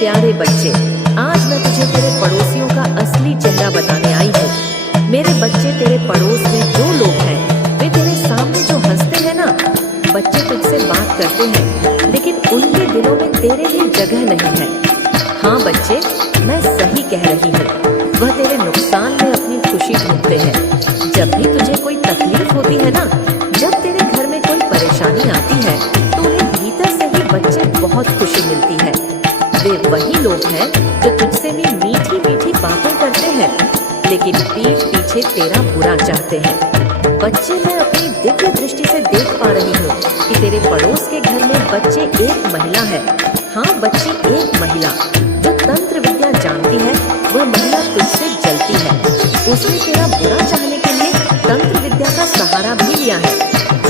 प्यारे बच्चे, आज मैं तुझे तेरे पड़ोसियों का असली चेहरा बताने आई हूँ। मेरे बच्चे, तेरे पड़ोस में जो लोग हैं वे तेरे सामने जो हंसते हैं ना, बच्चे तुझसे बात करते हैं लेकिन उनके दिलों में तेरे लिए जगह नहीं है। हाँ बच्चे, मैं सही कह रही हूँ, वह तेरे नुकसान में अपनी खुशी ढूंढते हैं। जब भी तुझे कोई तकलीफ होती है ना, जब तेरे घर में कोई परेशानी आती है तो उन्हें भीतर से ही बच्चे बहुत खुशी मिलती है। वे वही लोग हैं जो तुझसे भी मीठी मीठी बातें करते हैं लेकिन पीठ पीछे तेरा बुरा चाहते हैं। बच्चे, मैं अपनी दिव्य दृष्टि से देख पा रही हूँ कि तेरे पड़ोस के घर में बच्चे एक महिला है। हाँ बच्ची, एक महिला जो तंत्र विद्या जानती है। वह महिला तुझसे जलती है। उसने तेरा बुरा चाहने के लिए तंत्र विद्या का सहारा भी लिया है।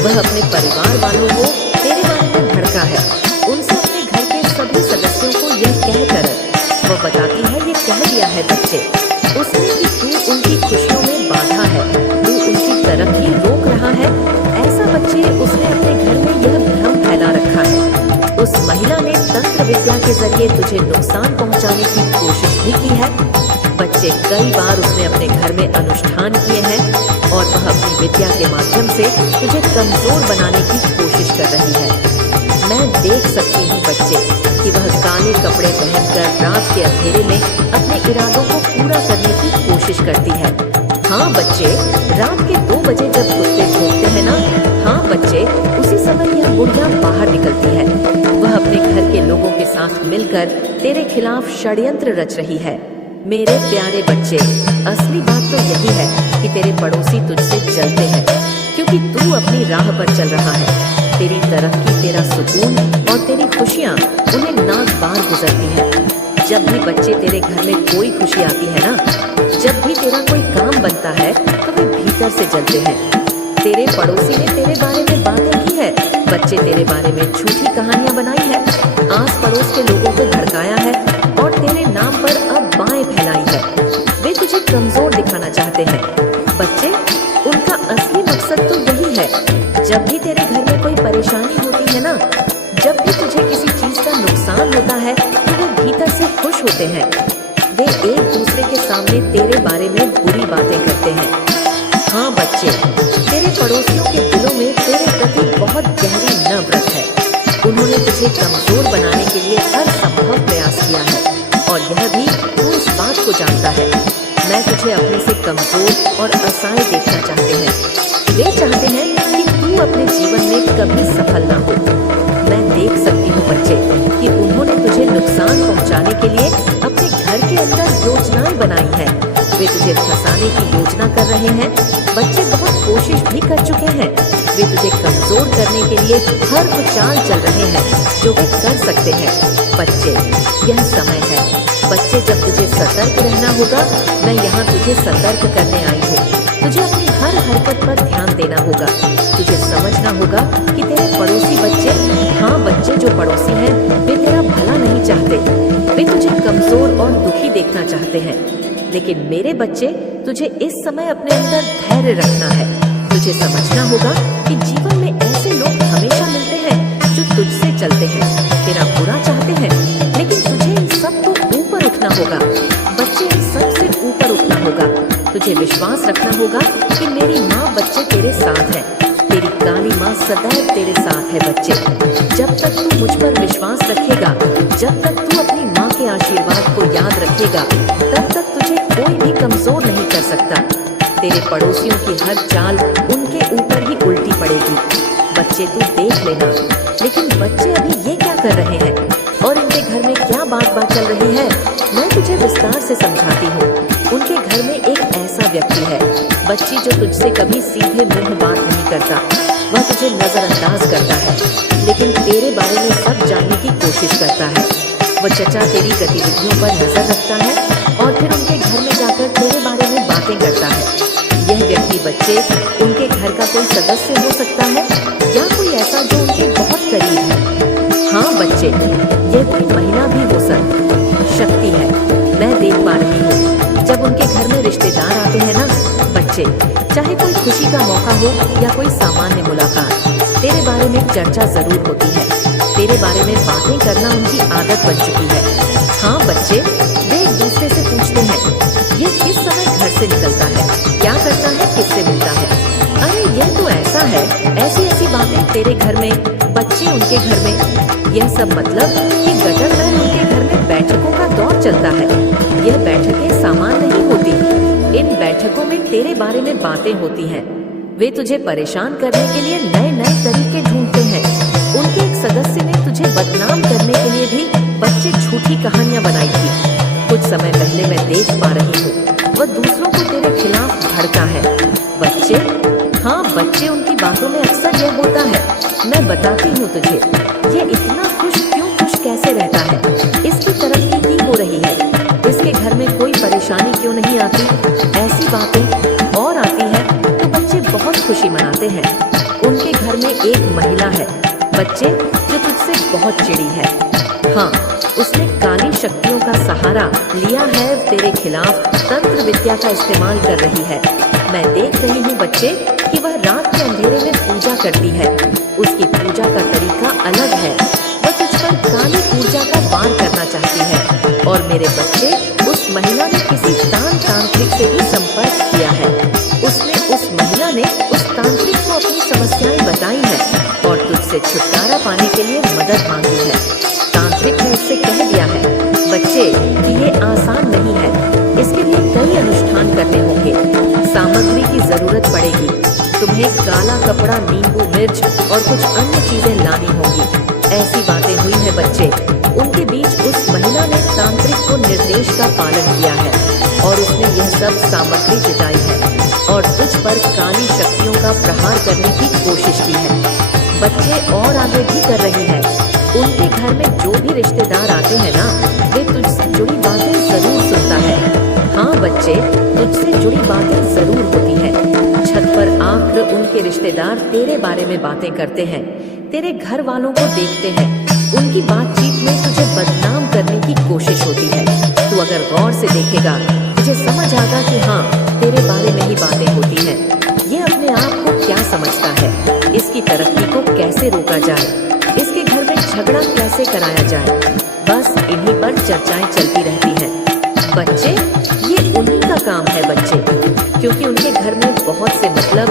वह अपने परिवार वालों को तेरे बारे में भड़का है। उनसे अपने घर के सभी सदस्यों को यह कहकर वह बताती है, ये कह दिया है बच्चे उसने कि तू उनकी खुशियों में बाधा है, तू उनकी तरक्की रोक रहा है। ऐसा बच्चे, उसने अपने घर में यह भ्रम फैला रखा है। उस महिला ने तंत्र विद्या के जरिए तुझे नुकसान पहुंचाने की कोशिश भी की है। बच्चे, कई बार उसने अपने घर में अनुष्ठान किए हैं और वह अपनी विद्या के माध्यम से तुझे कमजोर बनाने की कोशिश कर रही है। मैं देख सकती हूँ बच्चे कि वह काले कपड़े पहनकर रात के अंधेरे में अपने इरादों को पूरा करने की कोशिश करती है। हाँ बच्चे, रात के 2 बजे जब कुत्ते भौंकते हैं ना, हाँ बच्चे, उसी समय यह बुढ़िया बाहर निकलती है। वह अपने घर के लोगों के साथ मिलकर तेरे खिलाफ षड्यंत्र रच रही है। मेरे प्यारे बच्चे, असली बात तो यही है कि तेरे पड़ोसी तुझसे जलते हैं क्योंकि तू अपनी राह पर चल रहा है। तेरी तरक्की, तेरा सुकून और तेरी खुशियाँ उन्हें नाक बार गुजरती है। जब भी बच्चे तेरे घर में कोई खुशी आती है ना, जब भी तेरा कोई काम बनता है तो वे भीतर से जलते हैं। तेरे पड़ोसी ने तेरे बारे में बातें की है, बच्चे तेरे बारे में झूठी कहानियां बनाई है, आस पड़ोस के लोगों को भड़काया है और तेरे नाम पर अब बाएं फैलाई है। वे तुझे कमजोर दिखाना चाहते हैं। बच्चे, उनका असली मकसद तो यही है। जब भी तेरे घर में कोई परेशानी होती है ना, जब भी तुझे किसी चीज का नुकसान होता है तो वे भीतर से खुश होते हैं। वे एक दूसरे के सामने तेरे बारे में बुरी बातें करते हैं। हाँ बच्चे, तेरे पड़ोसियों के दिलों में तेरे प्रति बहुत गहरी नफरत है। उन्होंने तुझे कमजोर बनाने के लिए हर संभव प्रयास किया है और यह भी तू इस बात को जानता है। मैं तुझे अपने से कमजोर और असहाय देखना चाहते हैं। वे चाहते हैं कि तू अपने जीवन में कभी सफल ना हो। मैं देख सकती हूँ बच्चे कि उन्होंने तुझे नुकसान पहुँचाने के लिए अपने घर के अंदर योजनाएं बनाई हैं। वे तुझे फंसाने की योजना कर रहे हैं। बच्चे बहुत कोशिश भी कर चुके हैं। वे तुझे कमजोर करने के लिए हर वो चाल चल रहे हैं जो वे कर सकते हैं। बच्चे, यह समय है बच्चे जब तुझे सतर्क रहना होगा। मैं यहाँ तुझे सतर्क करने आई हूँ। तुझे अपनी हर हरकत पर ध्यान देना होगा। तुझे समझना होगा कि तेरे पड़ोसी बच्चे, हाँ बच्चे जो पड़ोसी हैं, वे तेरा भला नहीं चाहते। वे तुझे कमजोर और दुखी देखना चाहते हैं। लेकिन मेरे बच्चे, तुझे इस समय अपने अंदर धैर्य रखना है। तुझे समझना होगा कि जीवन में ऐसे लोग हमेशा मिलते हैं जो तुझसे चलते हैं, तेरा बुरा चाहते हैं, लेकिन तुझे इन सब को ऊपर उठना होगा। बच्चे, इन सब से ऊपर उठना होगा। तुझे विश्वास रखना होगा कि मेरी माँ बच्चे तेरे साथ है। तेरी काली माँ सदैव तेरे साथ है बच्चे। जब तक तू मुझ पर विश्वास रखेगा, जब तक तू अपनी माँ के आशीर्वाद को याद रखेगा, तब तक तुझे कोई भी कमजोर नहीं कर सकता। तेरे पड़ोसियों की हर चाल उनके ऊपर ही उल्टी पड़ेगी। बच्चे, तू देख लेना। लेकिन बच्चे, अभी ये क्या कर रहे हैं और इनके घर में क्या बात चल रही है, मैं तुझे विस्तार से समझाती हूँ। उनके घर में एक ऐसा व्यक्ति है बच्ची जो तुझसे कभी सीधे मुंह बात नहीं करता। वह तुझे नजरअंदाज करता है लेकिन तेरे बारे में सब जानने की कोशिश करता है। वह चचा तेरी गतिविधियों पर नजर रखता है और फिर उनके घर में जाकर तेरे बारे में बातें करता है। यह व्यक्ति बच्चे उनके घर का कोई सदस्य हो सकता है या कोई ऐसा जो उनके बहुत करीब है। हाँ बच्चे, यह कोई महिला भी हो सकती है। मैं देख पा रही हूँ जब उनके घर में रिश्तेदार आते हैं ना बच्चे, चाहे कोई खुशी का मौका हो या कोई सामान्य मुलाकात, तेरे बारे में चर्चा जरूर होती है। तेरे बारे में बातें करना उनकी आदत बन चुकी है। हाँ बच्चे, वे एक दूसरे से पूछते हैं, ये किस समय घर से निकलता है, क्या करता है, किससे मिलता है। अरे यह तो ऐसा है, ऐसी ऐसी बातें तेरे घर में, बच्चे उनके घर में। यह सब मतलब कि गटर मैन उनके घर में बैठकों का दौर चलता है। यह बैठकें सामान नहीं होती। इन बैठकों में तेरे बारे में बातें होती हैं। वे तुझे परेशान करने के लिए नए नए तरीके ढूंढते हैं। उनके एक सदस्य ने तुझे बदनाम करने के लिए भी बच्चे झूठी कहानियां बनाई थी। कुछ समय पहले मैं देख पा रही हूँ, वह दूसरों को तेरे खिलाफ भड़का है। बच्चे, हाँ बच्चे, उनकी बातों में अक्सर यह होता है। मैं बताती हूँ तुझे, ये इतना खुश कैसे रहता है, इसकी तरक्की की हो रही है, इसके घर में कोई परेशानी क्यों नहीं आती। ऐसी बातें और आती है तो बच्चे बहुत खुशी मनाते हैं। उनके घर में एक महिला है बच्चे, जो तुझसे बहुत चिड़ी है। हाँ, उसने काली शक्तियों का सहारा लिया है, तेरे खिलाफ तंत्र विद्या का इस्तेमाल कर रही है। मैं देख रही हूँ बच्चे कि वह रात के अंधेरे में पूजा करती है। उसकी पूजा का तरीका अलग है। वह तुझ पर काली ऊर्जा का वार करना चाहती है। और मेरे बच्चे, उस महिला ने किसी तांत्रिक से भी संपर्क किया है। उस महिला ने उस तांत्रिक को अपनी समस्याएं बताई हैं और तुझसे छुटकारा पाने के लिए मदद मांगी है। तांत्रिक ने उससे कह दिया है बच्चे कि ये आसान नहीं है, इसके लिए कई अनुष्ठान करने होंगे, सामग्री की जरूरत पड़ेगी। तुम्हें काला कपड़ा, नींबू, मिर्च और कुछ अन्य चीजें लानी होंगी। ऐसी बातें हुई है बच्चे। उनके बीच उस महिला ने तांत्रिक को निर्देश का पालन किया है और उसने यह सब सामग्री जुटाई है और तुझ पर काली शक्तियों का प्रहार करने की कोशिश की है। बच्चे, और आगे भी कर रही है। उनके घर में जो भी रिश्तेदार आते हैं ना, वे तुझसे जुड़ी बातें जरूर सुनता है। हाँ बच्चे, तुझसे जुड़ी बातें जरूर होती है। छत पर आकर उनके रिश्तेदार तेरे बारे में बातें करते हैं, तेरे घर वालों को देखते हैं। उनकी बातचीत में तुझे बदनाम करने की कोशिश होती है। तू अगर गौर से देखेगा, तुझे समझ आएगा कि हाँ, तेरे बारे में ही बातें होती हैं। ये अपने आप को क्या समझता है, इसकी तरक्की को कैसे रोका जाए, इसके घर में झगड़ा कैसे कराया जाए, बस इन्हीं पर चर्चाएं चलती रहती हैं। बच्चे, ये उन्हीं का काम है बच्चे, क्योंकि उनके घर में बहुत से मतलब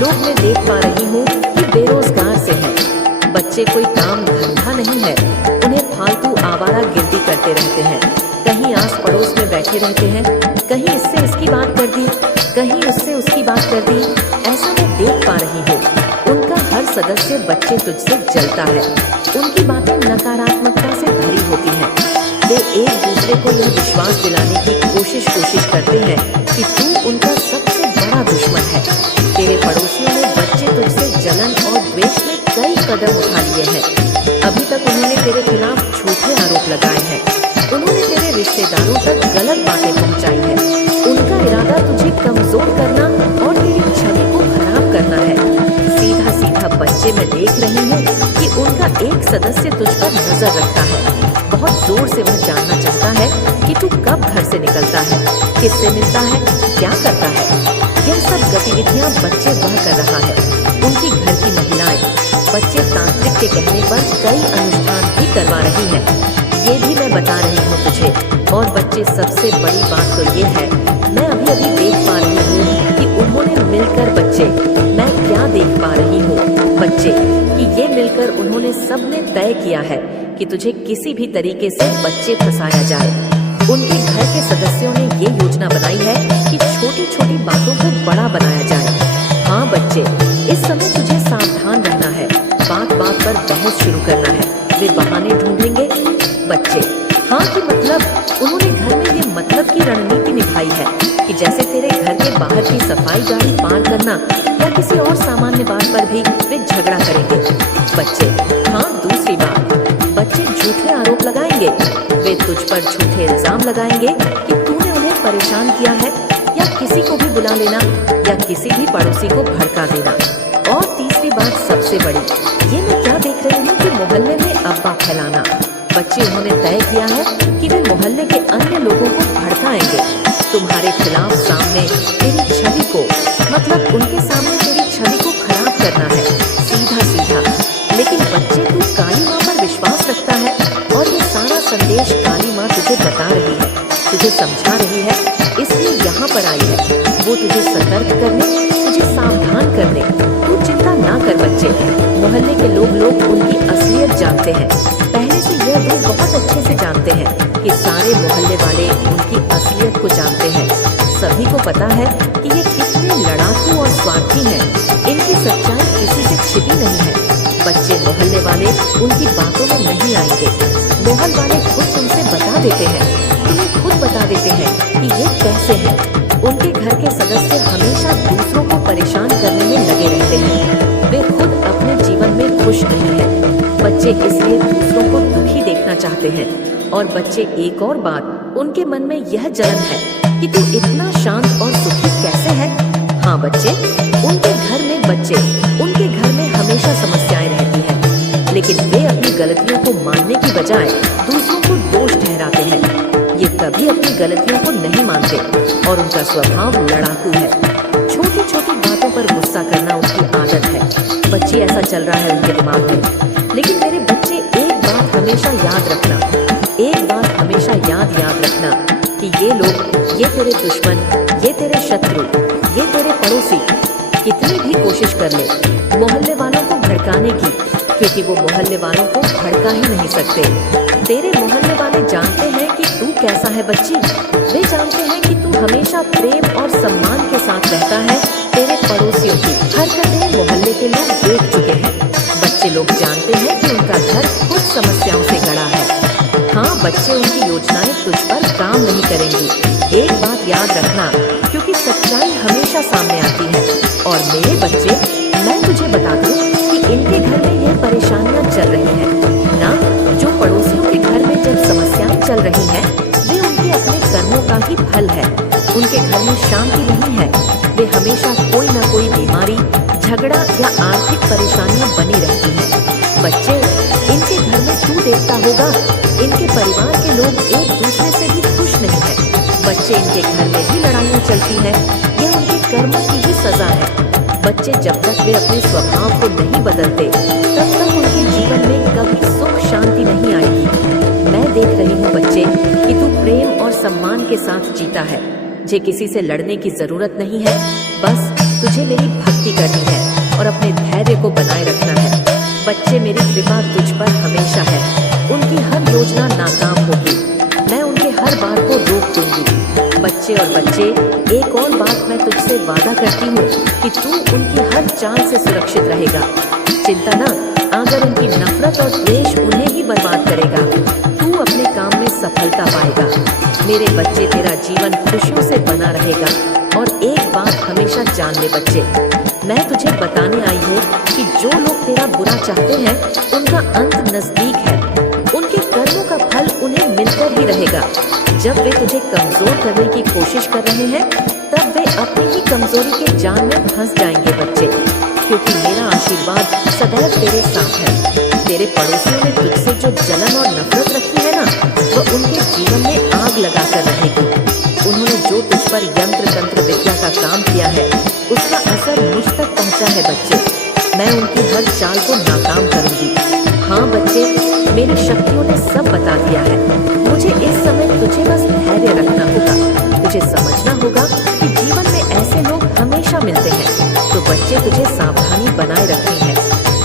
लोग, मैं देख पा रही हूँ कि बेरोजगार से हैं। बच्चे, कोई काम धंधा नहीं है, उन्हें फालतू आवारा गिरदी करते रहते हैं। कहीं आस पड़ोस में बैठे रहते हैं, कहीं इससे इसकी बात कर दी, कहीं उससे उसकी बात कर दी। ऐसा मैं देख पा रही हूँ। उनका हर सदस्य बच्चे तुझसे जलता है। उनकी बातें नकारात्मकता से भरी होती हैं। वे एक दूसरे को यह विश्वास दिलाने की कोशिश करते हैं कि तू उनका सबसे बड़ा दुश्मन है। तेरे पड़ोसियों ने बच्चे तुझसे जलन और द्वेष में कई कदम उठा लिए हैं। अभी तक उन्होंने तेरे खिलाफ झूठे आरोप लगाए हैं। उन्होंने तेरे रिश्तेदारों तक गलत बातें पहुंचाई है। उनका इरादा तुझे कमजोर करना और तेरी छवि को खराब करना है। सीधा सीधा बच्चे, मैं देख रही हूँ कि उनका एक सदस्य तुझ पर नजर रखता है। बहुत जोर से वह जानना चाहता है कि तू कब घर से निकलता है, किससे मिलता है, क्या करता है। यह सब गतिविधियां बच्चे वह कर रहा है। उनकी घर की महिलाएं बच्चे तांत्रिक के कहने पर कई अनुष्ठान भी करवा रही हैं। ये भी मैं बता रही हूँ तुझे। और बच्चे, सबसे बड़ी बात तो ये है, मैं अभी देख पा रही हूँ कि उन्होंने मिलकर, बच्चे, मैं क्या देख पा रही हूँ बच्चे, कि ये मिलकर उन्होंने सबने तय किया है कि तुझे किसी भी तरीके से बच्चे फंसाया जाए। उनके घर के सदस्यों ने ये योजना बनाई है कि छोटी छोटी बातों को बड़ा बनाया जाए। हाँ बच्चे, इस समय तुझे सावधान रहना है। बात बात पर बहस शुरू करना है। वे बहाने ढूंढेंगे बच्चे। हाँ, कि मतलब उन्होंने घर में ये मतलब की रणनीति निभाई है कि जैसे तेरे घर के बाहर की सफाई गाड़ी पार करना या किसी और सामान्य बात पर भी वे झगड़ा करेंगे बच्चे। हाँ, दूसरी बात, बच्चे झूठे आरोप लगाएंगे। वे तुझ पर झूठे इल्जाम लगाएंगे कि तूने उन्हें परेशान किया है, या किसी को भी बुला लेना या किसी भी पड़ोसी को भड़का देना। और तीसरी बात सबसे बड़ी, ये मैं क्या देख रही हूँ कि मोहल्ले में अफवाह फैलाना। बच्चे, उन्होंने तय किया है कि वे मोहल्ले के अन्य लोगों को भड़काएंगे तुम्हारे खिलाफ। सामने तेरी छवि को, मतलब उनके सामने तेरी छवि को खराब करना है, सीधा सीधा। लेकिन बच्चे, तू काली माँ पर विश्वास रखता है और ये सारा संदेश काली माँ तुझे बता रही है, तुझे समझा रही है, इसलिए यहाँ पर आई है। वो तुझे सतर्क करने, तुझे सावधान करने। तू चिंता ना कर बच्चे। मोहल्ले के लोग उनकी असलियत जानते हैं। पहले से यह लोग बहुत अच्छे से जानते हैं कि सारे मोहल्ले वाले उनकी असलियत को जानते हैं। सभी को पता है कि ये कितने लड़ाकू और स्वार्थी हैं। इनकी सच्चाई किसी से छिपी नहीं है। बच्चे, मोहल्ले वाले उनकी बातों में नहीं आएंगे। मोहल्ले वाले खुद तुमसे बता देते हैं, तुम्हें खुद बता देते हैं कि ये कैसे है। उनके घर के सदस्य हमेशा दूसरों को परेशान करने में लगे रहते हैं। वे खुद अपने जीवन में खुश नहीं है। बच्चे इसलिए दूसरों को दुखी देखना चाहते हैं। और बच्चे, एक और बात, उनके मन में यह जलन है कि तू इतना शांत और सुखी कैसे है। हाँ बच्चे, उनके घर में हमेशा समस्याएं रहती हैं, लेकिन वे अपनी गलतियों को मानने की बजाय दूसरों को दोष ठहराते हैं। ये कभी अपनी गलतियों को नहीं मानते और उनका स्वभाव लड़ाकू है। छोटी छोटी बातों पर गुस्सा करना उनकी आदत है। बच्चे, ऐसा चल रहा है उनके दिमाग में। लेकिन मेरे बच्चे, एक बात हमेशा याद रखना कि ये लोग, ये तेरे दुश्मन, ये तेरे शत्रु, ये तेरे पड़ोसी कितनी भी कोशिश कर ले मोहल्ले वालों को भड़काने की, क्योंकि वो मोहल्ले वालों को भड़का ही नहीं सकते। तेरे मोहल्ले वाले जानते हैं कि तू कैसा है बच्ची। वे जानते हैं कि तू हमेशा प्रेम और सम्मान के साथ रहता है। तेरे पड़ोसियों की हरकतें मोहल्ले के लोग देख चुके हैं। बच्चे लोग जानते हैं कि उनका घर कुछ समस्याओं से गड़ा है। हाँ बच्चे, उनकी योजनाएं तुझ पर काम नहीं करेंगी। एक बात याद रखना, क्योंकि सच्चाई हमेशा सामने आती है। और मेरे बच्चे, मैं तुझे बता दूं कि इनके घर में ये परेशानियां चल रही हैं ना। जो पड़ोसियों के घर में जब समस्याएं चल रही हैं, वे उनके अपने कर्मों का ही फल है। उनके घर में शांति नहीं है। वे हमेशा कोई न कोई बीमारी, झगड़ा या आर्थिक परेशानियां बनी रहती हैं। बच्चे, इनके घर में तू देखता होगा, इनके परिवार के लोग एक दूसरे से भी खुश नहीं है। बच्चे, इनके घर में भी लड़ाइयाँ चलती हैं। यह उनके कर्मों की ही सजा है। बच्चे, जब तक वे अपने स्वभाव को नहीं बदलते, तब तक उनके जीवन में कभी सुख शांति नहीं आएगी। मैं देख रही हूँ बच्चे कि तू प्रेम और सम्मान के साथ जीता है। तुझे किसी से लड़ने की जरूरत नहीं है। बस तुझे मेरी भक्ति करनी है और अपने धैर्य को बनाए रखना है। बच्चे, मेरी कृपा तुझ पर हमेशा है। उनकी हर योजना नाकाम होगी। मैं उनके हर बार को रोक दूंगी। बच्चे, एक और बात मैं तुझसे वादा करती हूँ कि तू उनकी हर चाल से सुरक्षित रहेगा। चिंता ना, अगर उनकी नफरत और द्वेष उन्हें ही बर्बाद करेगा, तू अपने काम में सफलता पाएगा। मेरे बच्चे, तेरा जीवन खुशियों से बना रहेगा। और एक बात हमेशा जान ले बच्चे, मैं तुझे बताने आई हूँ कि जो लोग तेरा बुरा चाहते हैं, उनका अंत नजदीक है। उनके कर्मों का फल उन्हें मिलकर ही रहेगा। जब वे तुझे कमजोर करने की कोशिश कर रहे हैं, तब वे अपनी ही कमजोरी के जाल में फंस जाएंगे बच्चे, क्योंकि मेरा आशीर्वाद सदैव तेरे साथ है। तेरे पड़ोसियों ने तुझसे जो जलन और नफरत रखी है ना, वह उनके जीवन में आग लगा कर रहेगी। उन्होंने जो तुझ पर यंत्र तंत्र विद्या का काम किया है, उसका असर मुझ तक पहुंचा है बच्चे। मैं उनकी हर चाल को नाकाम करूंगी। हाँ बच्चे, मेरी शक्तियों ने सब बता दिया है। मुझे इस समय तुझे बस धैर्य रखना होगा। तुझे समझना होगा कि जीवन में ऐसे लोग हमेशा मिलते हैं। तो बच्चे, तुझे सावधानी बनाए रखनी है।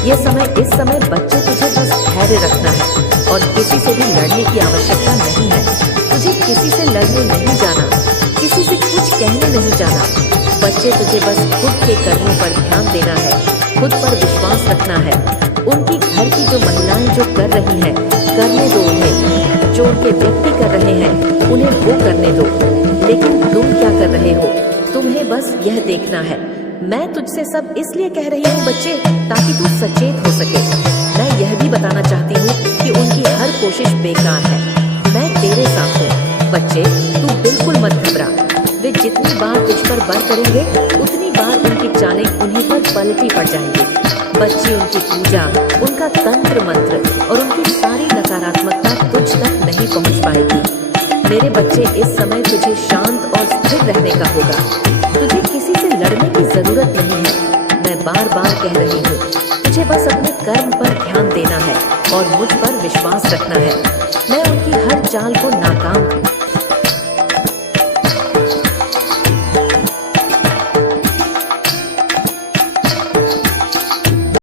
इस समय बच्चे, तुझे बस धैर्य रखना है और किसी से भी लड़ने की आवश्यकता नहीं है। तुझे किसी से लड़ने नहीं जाना, किसी से कुछ कहने नहीं जाना। बच्चे, तुझे बस खुद के कर्मों पर ध्यान देना है, खुद पर विश्वास रखना है। उनकी घर की जो महिलाएं जो कर रही हैं, करने दो उन्हें। जो उनके व्यक्ति कर रहे हैं, उन्हें वो करने दो। लेकिन तुम क्या कर रहे हो, तुम्हें बस यह देखना है। मैं तुझसे सब इसलिए कह रही हूँ बच्चे, ताकि तू सचेत हो सके। मैं यह भी बताना चाहती हूँ कि उनकी हर कोशिश बेकार है। मैं तेरे साथ हूँ बच्चे, तू बिल्कुल मत घबरा। वे जितनी बार तुझ पर वार करेंगे, उतनी बार उनकी चालें उन्हीं पर पलटी पड़ जाएंगी। बच्चे, उनकी पूजा, उनका तंत्र मंत्र और उनकी सारी नकारात्मकता तुझ तक नहीं पहुंच पाएगी। मेरे बच्चे, इस समय तुझे शांत और स्थिर रहने का होगा। तुझे किसी से लड़ने की जरूरत नहीं है। मैं बार बार कह रही हूँ, तुझे बस अपने कर्म पर ध्यान देना है और मुझ पर विश्वास रखना है। मैं उनकी हर चाल को नाकाम हूँ।